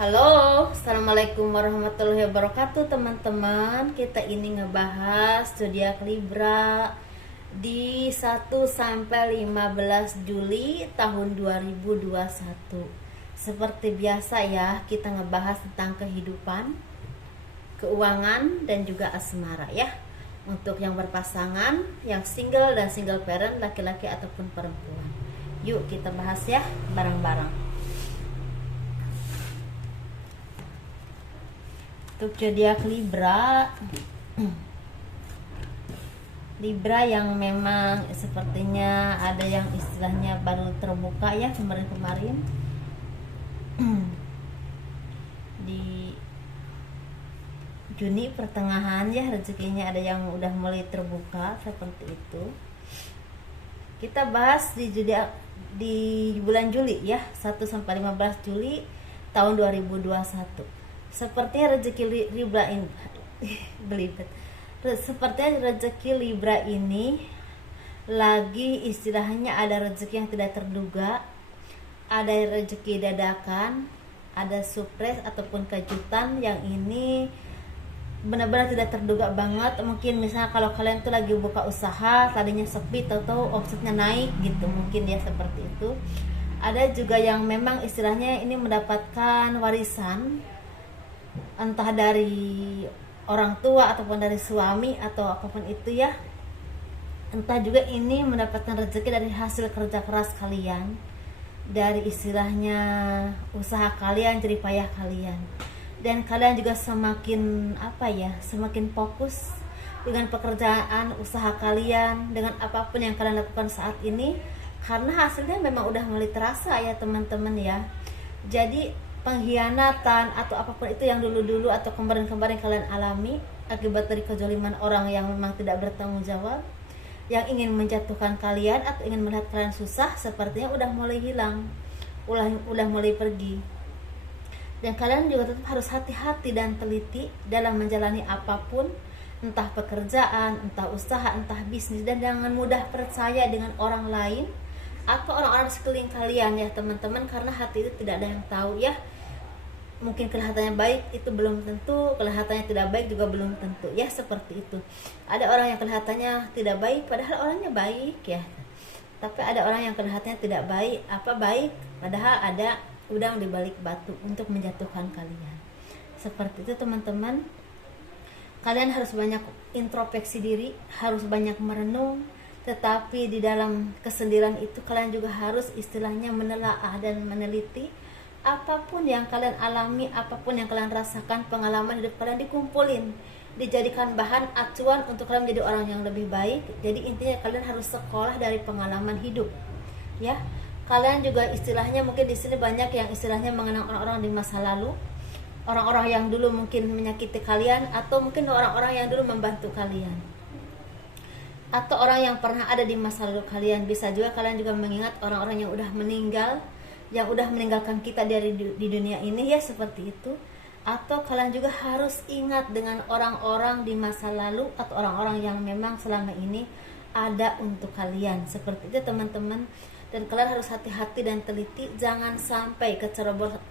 Halo, assalamualaikum warahmatullahi wabarakatuh teman-teman. Kita ini ngebahas zodiak Libra di 1 sampai 15 Juli tahun 2021. Seperti biasa ya, kita ngebahas tentang kehidupan, keuangan, dan juga asmara ya. Untuk yang berpasangan, yang single dan single parent, laki-laki ataupun perempuan. Yuk kita bahas ya bareng-bareng. Untuk zodiak Libra, Libra yang memang sepertinya ada yang istilahnya baru terbuka ya kemarin-kemarin di Juni pertengahan ya, rezekinya ada yang udah mulai terbuka seperti itu. Kita bahas di bulan Juli ya, 1 sampai 15 Juli tahun 2021. Sepertinya rezeki Libra ini belibet. Sepertinya rezeki Libra ini lagi istilahnya ada rezeki yang tidak terduga, ada rezeki dadakan, ada surprise ataupun kejutan yang ini benar-benar tidak terduga banget. Mungkin misalnya kalau kalian tuh lagi buka usaha, tadinya sepi, tahu-tahu omsetnya naik gitu, mungkin ya seperti itu. Ada juga yang memang istilahnya ini mendapatkan warisan, entah dari orang tua ataupun dari suami atau apapun itu ya. Entah juga ini mendapatkan rezeki dari hasil kerja keras kalian, dari istilahnya usaha kalian, jerih payah kalian. Dan kalian juga semakin semakin fokus dengan pekerjaan usaha kalian, dengan apapun yang kalian lakukan saat ini, karena hasilnya memang udah mulai terasa ya teman-teman ya. Jadi pengkhianatan atau apapun itu yang dulu-dulu atau kemarin-kemarin kalian alami akibat dari kezaliman orang yang memang tidak bertanggung jawab, yang ingin menjatuhkan kalian atau ingin melihat kalian susah, sepertinya udah mulai hilang, udah mulai pergi. Dan kalian juga tetap harus hati-hati dan teliti dalam menjalani apapun, entah pekerjaan, entah usaha, entah bisnis, dan jangan mudah percaya dengan orang lain atau orang-orang di sekeliling kalian ya teman-teman, karena hati itu tidak ada yang tahu ya. Mungkin kelihatannya baik itu belum tentu, kelihatannya tidak baik juga belum tentu ya, seperti itu. Ada orang yang kelihatannya tidak baik padahal orangnya baik ya, tapi ada orang yang kelihatannya tidak baik padahal ada udang di balik batu untuk menjatuhkan kalian. Seperti itu teman-teman. Kalian harus banyak introspeksi diri, harus banyak merenung. Tetapi di dalam kesendirian itu kalian juga harus istilahnya menelaah dan meneliti apapun yang kalian alami, apapun yang kalian rasakan, pengalaman hidup kalian dikumpulin, dijadikan bahan acuan untuk kalian menjadi orang yang lebih baik. Jadi intinya kalian harus sekolah dari pengalaman hidup ya. Kalian juga istilahnya mungkin di sini banyak yang istilahnya mengenang orang-orang di masa lalu, orang-orang yang dulu mungkin menyakiti kalian, atau mungkin orang-orang yang dulu membantu kalian, atau orang yang pernah ada di masa lalu kalian. Bisa juga kalian juga mengingat orang-orang yang udah meninggal, yang udah meninggalkan kita dari di dunia ini ya, seperti itu. Atau kalian juga harus ingat dengan orang-orang di masa lalu atau orang-orang yang memang selama ini ada untuk kalian, seperti itu teman-teman. Dan kalian harus hati-hati dan teliti, jangan sampai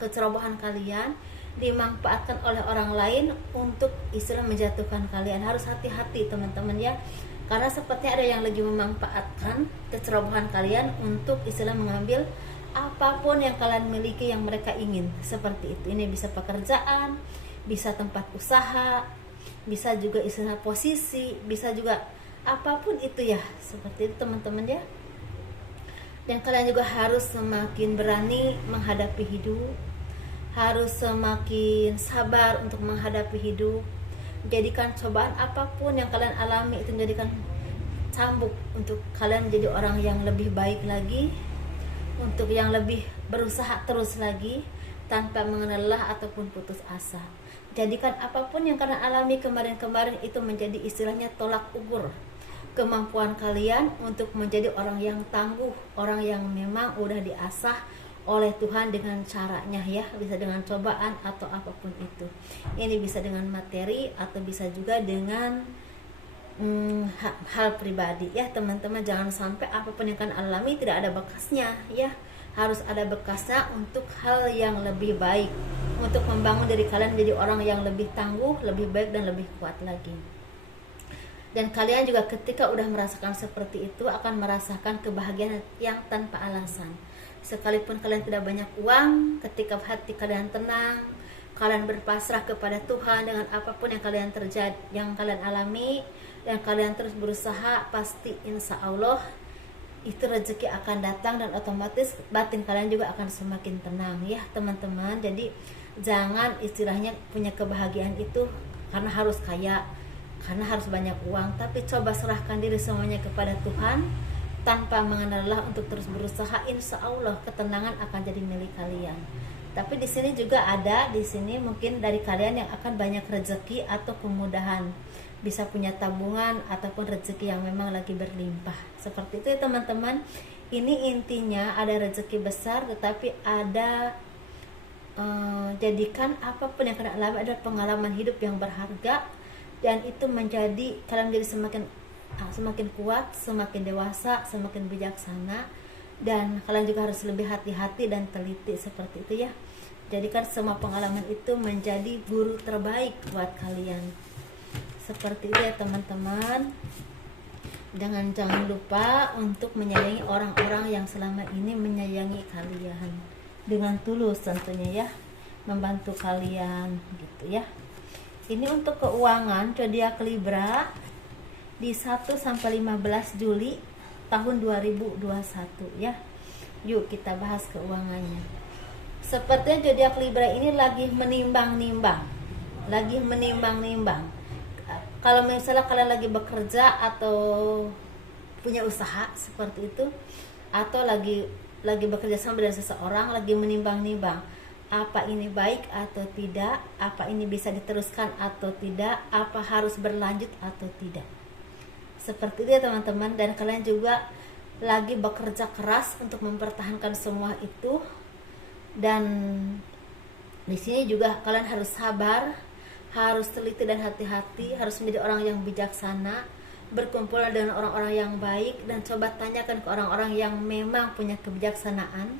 kecerobohan kalian dimanfaatkan oleh orang lain untuk istilah menjatuhkan kalian. Harus hati-hati teman-teman ya, karena sepertinya ada yang lagi memanfaatkan kecerobohan kalian untuk istilah mengambil apapun yang kalian miliki yang mereka ingin, seperti itu. Ini bisa pekerjaan, bisa tempat usaha, bisa juga istilah posisi, bisa juga apapun itu ya, seperti itu teman-teman ya. Dan kalian juga harus semakin berani menghadapi hidup, harus semakin sabar untuk menghadapi hidup. Jadikan cobaan apapun yang kalian alami itu menjadikan cambuk untuk kalian menjadi orang yang lebih baik lagi, untuk yang lebih berusaha terus lagi tanpa mengenal lelah ataupun putus asa. Jadikan apapun yang kalian alami kemarin-kemarin itu menjadi istilahnya tolak ukur kemampuan kalian untuk menjadi orang yang tangguh, orang yang memang udah diasah oleh Tuhan dengan caranya ya, bisa dengan cobaan atau apapun itu. Ini bisa dengan materi atau bisa juga dengan hal pribadi ya teman-teman. Jangan sampai apapun yang kalian alami tidak ada bekasnya ya, harus ada bekasnya untuk hal yang lebih baik, untuk membangun diri kalian menjadi orang yang lebih tangguh, lebih baik dan lebih kuat lagi. Dan kalian juga ketika udah merasakan seperti itu akan merasakan kebahagiaan yang tanpa alasan. Sekalipun kalian tidak banyak uang, ketika hati kalian tenang, kalian berpasrah kepada Tuhan dengan apapun yang kalian terjadi, yang kalian alami, dan kalian terus berusaha, pasti insya Allah itu rezeki akan datang dan otomatis batin kalian juga akan semakin tenang ya teman-teman. Jadi jangan istilahnya punya kebahagiaan itu karena harus kaya, karena harus banyak uang, tapi coba serahkan diri semuanya kepada Tuhan tanpa mengenal lelah untuk terus berusaha. Insya Allah ketenangan akan jadi milik kalian. Tapi di sini juga ada, di sini mungkin dari kalian yang akan banyak rezeki atau kemudahan, bisa punya tabungan ataupun rezeki yang memang lagi berlimpah. Seperti itu ya teman-teman. Ini intinya ada rezeki besar, tetapi ada jadikan apapun yang kalian alami ada pengalaman hidup yang berharga, dan itu menjadi kalian menjadi semakin kuat, semakin dewasa, semakin bijaksana, dan kalian juga harus lebih hati-hati dan teliti seperti itu ya. Jadikan semua pengalaman itu menjadi guru terbaik buat kalian. Seperti itu ya teman-teman. Jangan lupa untuk menyayangi orang-orang yang selama ini menyayangi kalian dengan tulus tentunya ya, membantu kalian gitu ya. Ini untuk keuangan zodiak Libra di 1-15 Juli tahun 2021 ya. Yuk kita bahas keuangannya. Sepertinya zodiak Libra ini lagi menimbang-nimbang. Kalau misalnya kalian lagi bekerja atau punya usaha seperti itu, atau lagi bekerja sama dengan seseorang, lagi menimbang-nimbang apa ini baik atau tidak, apa ini bisa diteruskan atau tidak, apa harus berlanjut atau tidak. Seperti itu ya teman-teman. Dan kalian juga lagi bekerja keras untuk mempertahankan semua itu. Dan di sini juga kalian harus sabar, harus teliti dan hati-hati, harus menjadi orang yang bijaksana, berkumpul dengan orang-orang yang baik, dan coba tanyakan ke orang-orang yang memang punya kebijaksanaan,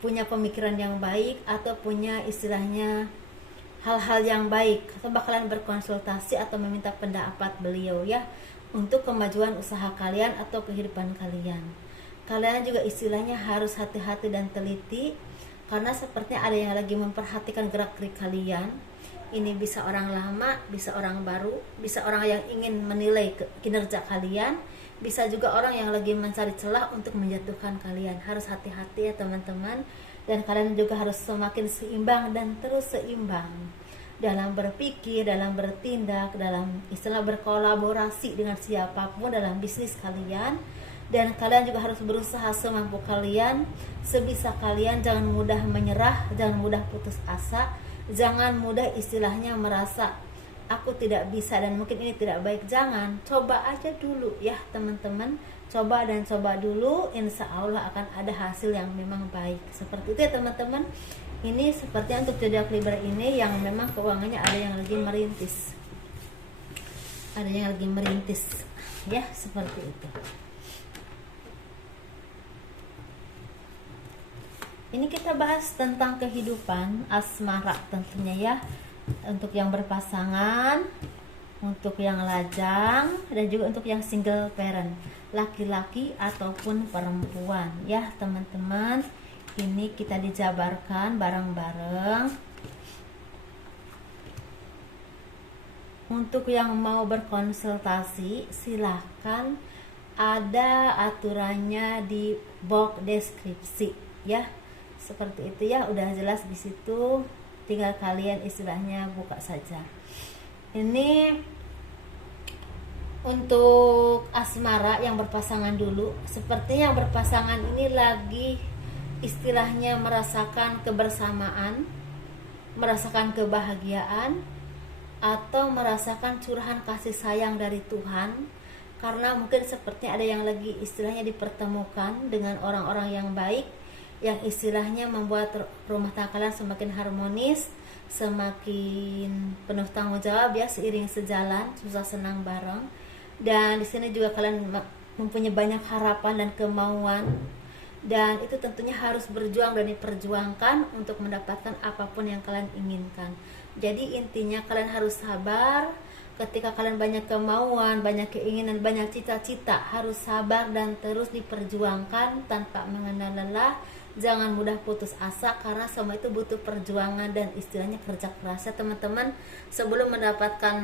punya pemikiran yang baik, atau punya istilahnya hal-hal yang baik. Coba kalian berkonsultasi atau meminta pendapat beliau ya, untuk kemajuan usaha kalian atau kehidupan kalian. Kalian juga istilahnya harus hati-hati dan teliti, karena sepertinya ada yang lagi memperhatikan gerak-gerik kalian. Ini bisa orang lama, bisa orang baru, bisa orang yang ingin menilai kinerja kalian, bisa juga orang yang lagi mencari celah untuk menjatuhkan kalian. Harus hati-hati ya teman-teman. Dan kalian juga harus semakin seimbang dan terus seimbang dalam berpikir, dalam bertindak, dalam istilah berkolaborasi dengan siapapun dalam bisnis kalian. Dan kalian juga harus berusaha semampu kalian, sebisa kalian. Jangan mudah menyerah, jangan mudah putus asa, jangan mudah istilahnya merasa aku tidak bisa dan mungkin ini tidak baik. Jangan, coba aja dulu ya teman-teman. Coba dulu, insya Allah akan ada hasil yang memang baik. Seperti itu ya teman-teman. Ini sepertinya untuk zodiak Libra ini yang memang keuangannya ada yang lagi merintis, ya, seperti itu. Ini kita bahas tentang kehidupan asmara tentunya ya, untuk yang berpasangan, untuk yang lajang, dan juga untuk yang single parent, laki-laki ataupun perempuan ya teman-teman. Ini kita dijabarkan bareng-bareng. Untuk yang mau berkonsultasi silahkan, ada aturannya di box deskripsi ya. Seperti itu ya, udah jelas di situ, tinggal kalian istilahnya buka saja. Ini untuk asmara yang berpasangan dulu. Sepertinya yang berpasangan ini lagi istilahnya merasakan kebersamaan, merasakan kebahagiaan, atau merasakan curahan kasih sayang dari Tuhan. Karena mungkin sepertinya ada yang lagi istilahnya dipertemukan dengan orang-orang yang baik, yang istilahnya membuat rumah tangga kalian semakin harmonis, semakin penuh tanggung jawab ya, seiring sejalan, susah senang bareng. Dan di sini juga kalian mempunyai banyak harapan dan kemauan, dan itu tentunya harus berjuang dan diperjuangkan untuk mendapatkan apapun yang kalian inginkan. Jadi intinya kalian harus sabar. Ketika kalian banyak kemauan, banyak keinginan, banyak cita-cita, harus sabar dan terus diperjuangkan tanpa mengenal lelah. Jangan mudah putus asa karena semua itu butuh perjuangan dan istilahnya kerja keras ya teman-teman. Sebelum mendapatkan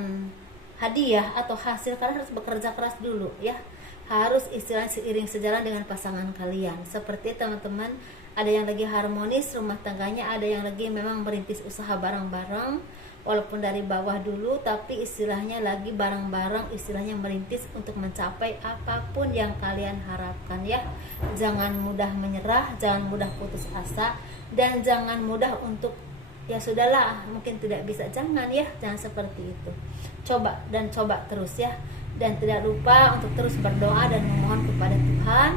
hadiah atau hasil, kalian harus bekerja keras dulu ya. Harus istilahnya seiring sejalan dengan pasangan kalian. Seperti teman-teman, ada yang lagi harmonis rumah tangganya, ada yang lagi memang merintis usaha bareng-bareng, walaupun dari bawah dulu, tapi istilahnya lagi bareng-bareng, istilahnya merintis untuk mencapai apapun yang kalian harapkan ya. Jangan mudah menyerah, jangan mudah putus asa, dan jangan mudah untuk ya sudahlah mungkin tidak bisa, jangan ya, jangan seperti itu. Coba dan coba terus ya, dan tidak lupa untuk terus berdoa dan memohon kepada Tuhan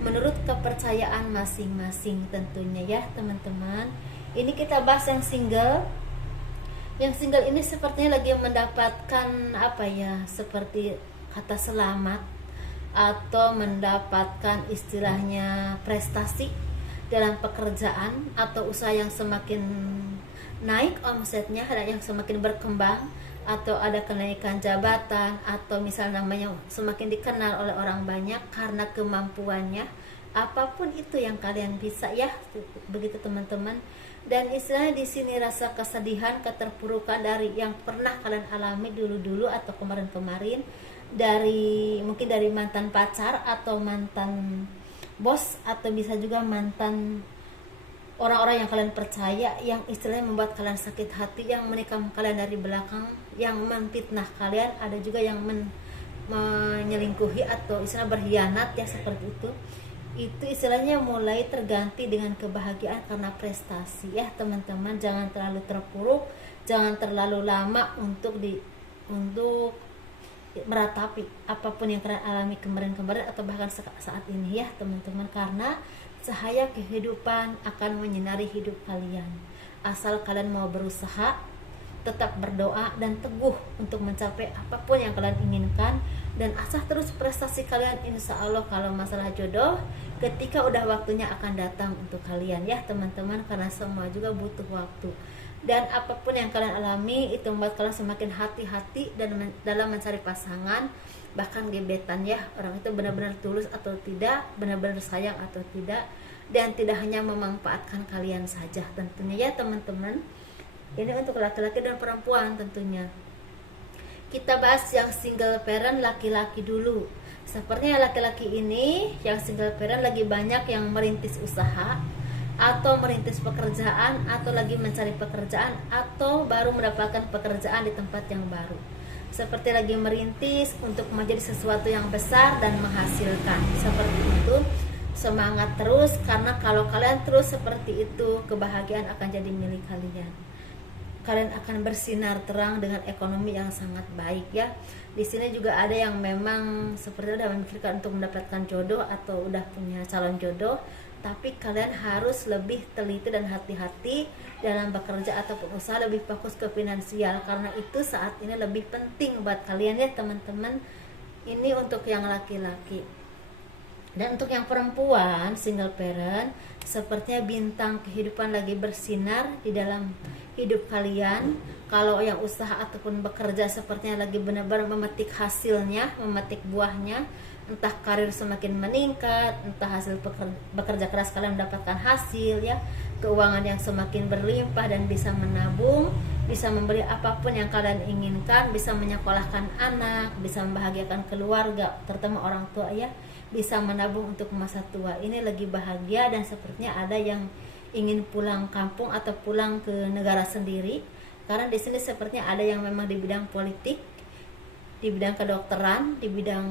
menurut kepercayaan masing-masing tentunya ya teman-teman. Ini kita bahas yang single. Yang single ini sepertinya lagi mendapatkan apa ya, seperti kata selamat atau mendapatkan istilahnya prestasi dalam pekerjaan atau usaha yang semakin naik omsetnya, ada yang semakin berkembang, atau ada kenaikan jabatan, atau misalnya namanya semakin dikenal oleh orang banyak karena kemampuannya. Apapun itu yang kalian bisa ya, begitu teman-teman. Dan istilahnya di sini rasa kesedihan, keterpurukan dari yang pernah kalian alami dulu-dulu atau kemarin-kemarin, dari mungkin dari mantan pacar atau mantan bos, atau bisa juga mantan orang-orang yang kalian percaya, yang istilahnya membuat kalian sakit hati, yang menikam kalian dari belakang, yang memfitnah kalian, ada juga yang menyelingkuhi atau istilah berkhianat ya, seperti itu istilahnya mulai terganti dengan kebahagiaan karena prestasi ya teman-teman. Jangan terlalu terpuruk, jangan terlalu lama untuk meratapi apapun yang kalian alami kemarin-kemarin atau bahkan saat ini ya teman-teman, karena cahaya kehidupan akan menyinari hidup kalian asal kalian mau berusaha, tetap berdoa dan teguh untuk mencapai apapun yang kalian inginkan, dan asah terus prestasi kalian. Insya Allah kalau masalah jodoh, ketika udah waktunya akan datang untuk kalian ya teman-teman, karena semua juga butuh waktu. Dan apapun yang kalian alami itu membuat kalian semakin hati-hati dan dalam mencari pasangan, bahkan gebetan ya, orang itu benar-benar tulus atau tidak, benar-benar sayang atau tidak, dan tidak hanya memanfaatkan kalian saja tentunya ya teman-teman. Ini untuk laki-laki dan perempuan tentunya. Kita bahas yang single parent laki-laki dulu. Sepertinya laki-laki ini yang single parent lagi banyak yang merintis usaha atau merintis pekerjaan, atau lagi mencari pekerjaan, atau baru mendapatkan pekerjaan di tempat yang baru. Seperti lagi merintis untuk menjadi sesuatu yang besar dan menghasilkan. Seperti itu, semangat terus, karena kalau kalian terus seperti itu, kebahagiaan akan jadi milik kalian. Kalian akan bersinar terang dengan ekonomi yang sangat baik ya. Di sini juga ada yang memang seperti udah memikirkan untuk mendapatkan jodoh atau udah punya calon jodoh, tapi kalian harus lebih teliti dan hati-hati dalam bekerja ataupun usaha, lebih fokus ke finansial, karena itu saat ini lebih penting buat kalian ya teman-teman. Ini untuk yang laki-laki. Dan untuk yang perempuan single parent, sepertinya bintang kehidupan lagi bersinar di dalam hidup kalian. Kalau yang usaha ataupun bekerja, sepertinya lagi benar-benar memetik hasilnya, memetik buahnya. Entah karir semakin meningkat, entah hasil bekerja keras kalian mendapatkan hasil ya, keuangan yang semakin berlimpah dan bisa menabung, bisa membeli apapun yang kalian inginkan, bisa menyekolahkan anak, bisa membahagiakan keluarga, terutama orang tua ya, bisa menabung untuk masa tua. Ini lagi bahagia, dan sepertinya ada yang ingin pulang kampung atau pulang ke negara sendiri, karena di sini sepertinya ada yang memang di bidang politik, di bidang kedokteran, di bidang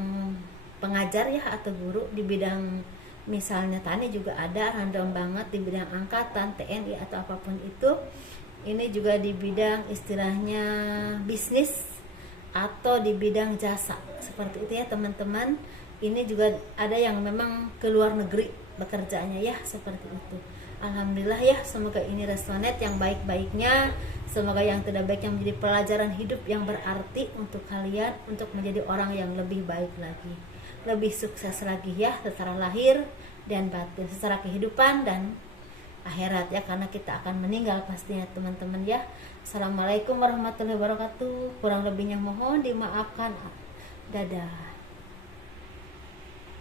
pengajar ya atau guru, di bidang misalnya tani juga ada, random banget, di bidang angkatan, TNI atau apapun itu. Ini juga di bidang istilahnya bisnis atau di bidang jasa, seperti itu ya teman-teman. Ini juga ada yang memang ke luar negeri bekerjanya ya, seperti itu. Alhamdulillah ya, semoga ini resonate yang baik-baiknya, semoga yang tidak baik yang menjadi pelajaran hidup yang berarti untuk kalian, untuk menjadi orang yang lebih baik lagi, lebih sukses lagi ya, secara lahir dan batin secara kehidupan dan akhirat ya, karena kita akan meninggal pastinya teman-teman ya. Assalamualaikum warahmatullahi wabarakatuh, kurang lebihnya mohon dimaafkan. Dadah.